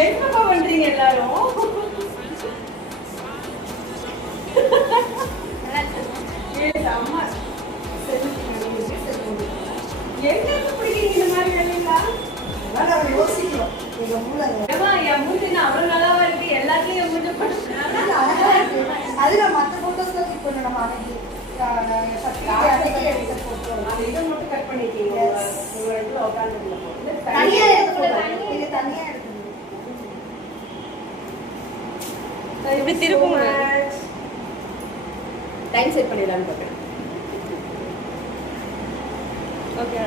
என்னப்பா பண்றீங்க எல்லாரும்? அம்மா எங்க பிடிக்கிறீங்க இந்த மாதிரி வேலையெல்லாம்? யோசிக்கிறோம் எங்க மூளை என் மூஞ்சி அவ்வளவு நல்லாவா இருக்கு, எல்லாத்தையும் என் மூஞ்ச போட்டு அதுல மற்ற போட்டோஸ் தான் இப்போ நம்ம அன்னைக்கு எடுத்த போட்டோ அது இதை மட்டும் கட் பண்ணிட்டீங்க. உங்க இடத்துல உட்காந்து தனியா எடுத்து தனியா எடுத்து இப்படி திருப்புங்க. டைம் செட் பண்ணிடலான்னு பார்க்குறேன். ஓகே.